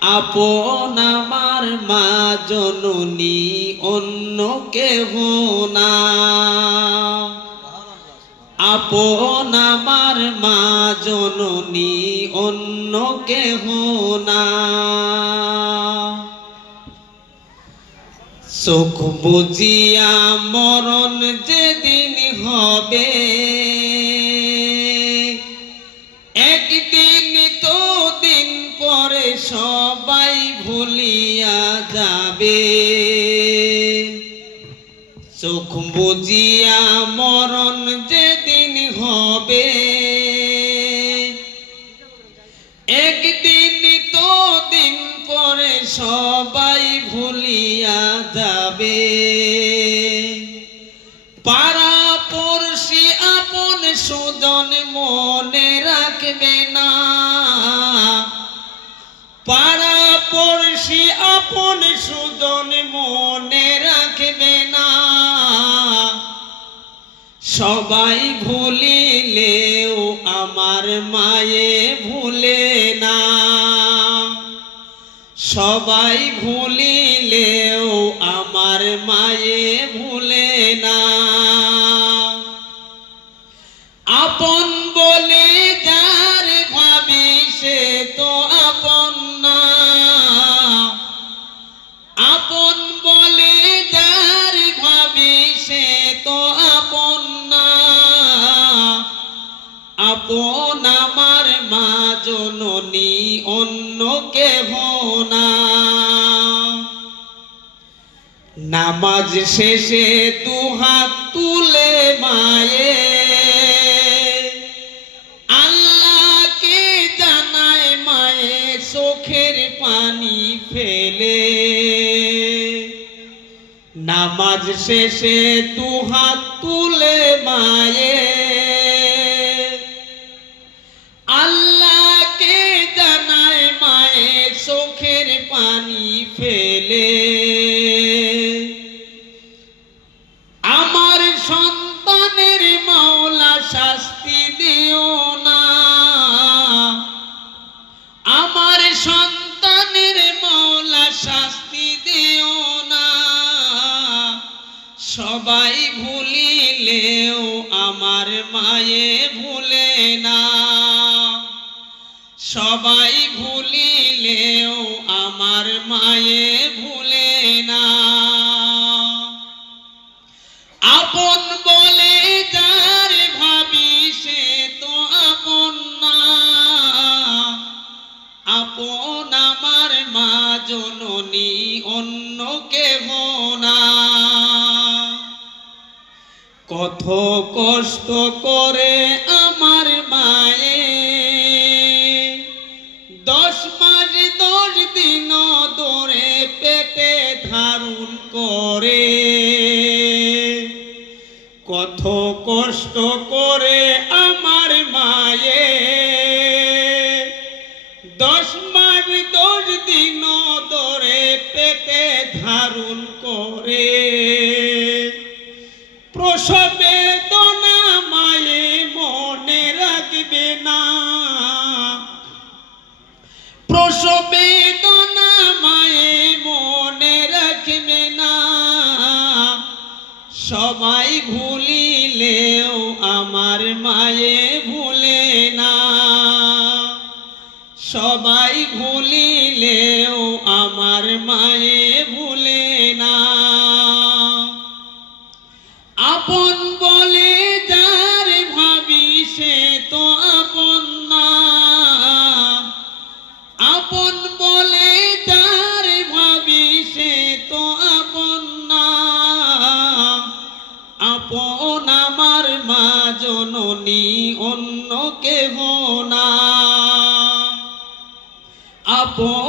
আপন আমার মা জননী অন্য কেহ না। আপন আমার মা জননী অন্য কেহ না। চোখ বুজিয়া মরণ যেদিন হবে, একদিন তো দিন পরে সবাই ভুলিয়া যাবে। চোখ বুজিয়া মরণ যেদিন হবে, একদিন তো দিন পরে সবাই ভুলিয়া যাবে। পাড়া পড়শি আপন সুজন মনে রাখবে না। পাড়া পড়শি আপন সুজন মনে রাখবে না। সবাই ভুলিলেও আমার মায়ে ভুলে না। সবাই ভুলিলেও আমার মায়ে ভুলে না। আপন বলে যার ভাবি সে তো আপন না। আপন বলে যার ভাবি সে তো আপন না। আপন আমার মা জননী অন্য কেহ না। নামাজ শেষে দুহাত তুলে মায়ে আল্লাহকে জানায় মায়ে চোখের পানি ফেলে। নামাজ শেষে দুহাত তুলে মায়ে আল্লাহকে জানায় মায়ে চোখের পানি ফেলে। আমার সন্তানের মাওলা শাস্তি দিও না। আমার সন্তানের মাওলা শাস্তি দিও না। সবাই ভুলিলেও আমার মায়ে ভুলে না। সবাই ভুলিলেও আমার মায়ে ভুলে না। আপন বলে যার ভাবি সে তো আপন না। আপন আমার মা জননী অন্য কেহ না। কত কষ্ট করে আমার মায়ে 10 মাস 10 দিন ধরে পেটে ধারণ করে। কত কষ্ট করে আমার মায়ে 10 মাস 10 দিন ধরে পেটে ধারণ করে। প্রসব বেদনা মায়ে মনে রাখবে না। প্রসব বেদনা মায়ে মনে রাখবে না। সবাই ভুলিলেও আমার মায়ে ভুলে না। সবাই ভুলিলেও আমার মায়ে ভুলে না। আপন বলে যার ভাবি সে তো আপন না। আপন বলে যার ভাবি সে তো আপন না। আপন আমার মা জননী অন্য কেহ না। আপন